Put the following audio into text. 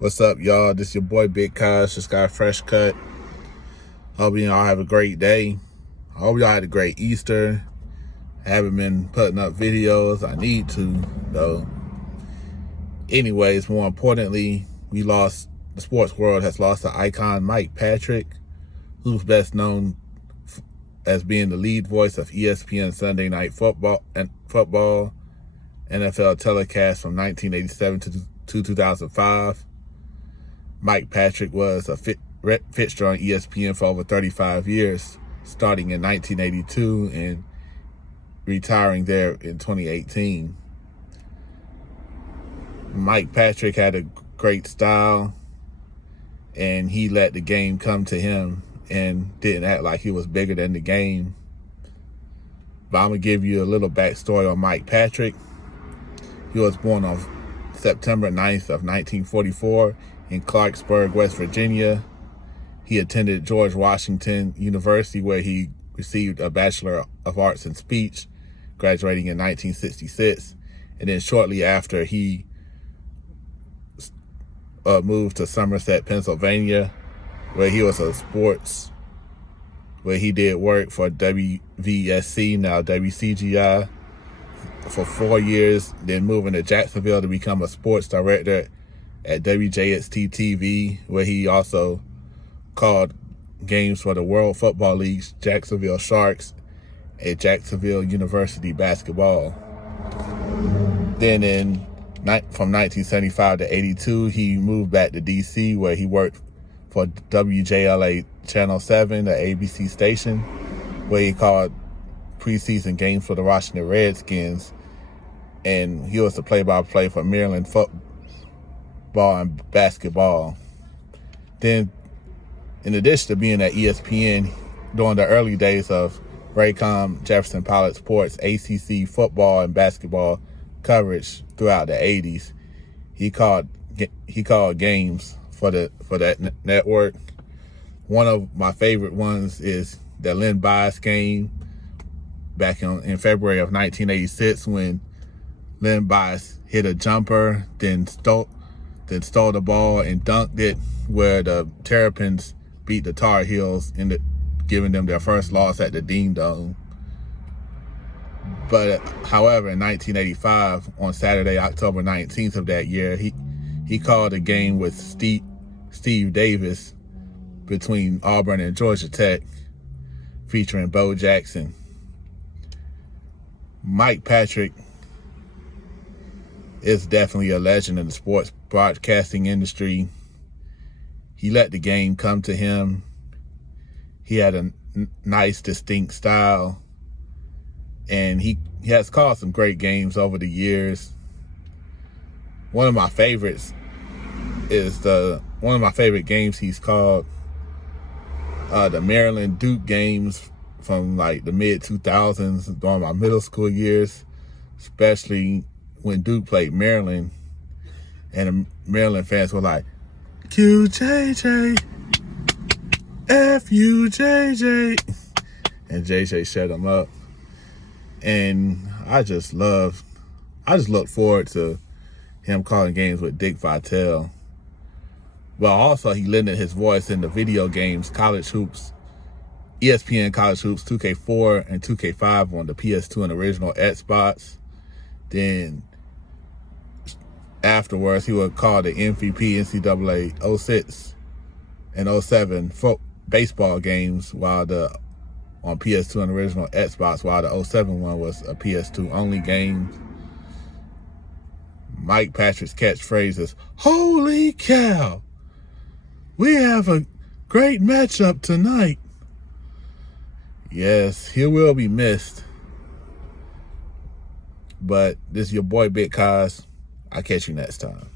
What's up, y'all? This your boy BigCozz. Just got a fresh cut. Hope y'all have a great day. I hope y'all had a great Easter. I haven't been putting up videos. I need to, though. Anyways, more importantly, the sports world has lost the icon Mike Patrick, who's best known as being the lead voice of ESPN Sunday Night Football, NFL telecast from 1987 to 2005. Mike Patrick was a fixture on ESPN for over 35 years, starting in 1982 and retiring there in 2018. Mike Patrick had a great style, and he let the game come to him and didn't act like he was bigger than the game. But I'm going to give you a little backstory on Mike Patrick. He was born on September 9th of 1944 in Clarksburg, West Virginia. He attended George Washington University, where he received a Bachelor of Arts in Speech, graduating in 1966. And then shortly after, he moved to Somerset, Pennsylvania, where he was where he did work for WVSC, now WCGI, for 4 years, then moving to Jacksonville to become a sports director at WJST-TV, where he also called games for the World Football League's Jacksonville Sharks at Jacksonville University basketball. Then from 1975 to 82, he moved back to D.C., where he worked for WJLA Channel 7, the ABC station, where he called preseason games for the Washington Redskins, and he was the play-by-play for Maryland football and basketball. Then, in addition to being at ESPN during the early days of Raycom Jefferson-Pilot Sports ACC football and basketball coverage throughout the 80s, he called games for that network. One of my favorite ones is the Len Bias game back in February of 1986, when Len Bias hit a jumper, then stole the ball and dunked it, where the Terrapins beat the Tar Heels, giving them their first loss at the Dean Dome. But however, in 1985, on Saturday, October 19th of that year, he called a game with Steve Davis between Auburn and Georgia Tech, featuring Bo Jackson. Mike Patrick is definitely a legend in the sports broadcasting industry. He let the game come to him. He had a nice, distinct style, and he has called some great games over the years. One of my favorite games he's called, the Maryland Duke games from like the mid-2000s during my middle school years, especially when Duke played Maryland, and the Maryland fans were like, QJJ, FUJJ, and JJ shut them up. And I just look forward to him calling games with Dick Vitale. But also, he lended his voice in the video games College Hoops, ESPN College Hoops 2K4 and 2K5 on the PS2 and original Xbox. Then afterwards, he would call the MVP NCAA 06 and 07 baseball games on PS2 and original Xbox, while the 07 one was a PS2 only game. Mike Patrick's catchphrase is, "Holy cow, we have a great matchup tonight." Yes, he will be missed. But this is your boy BigCozz. I'll catch you next time.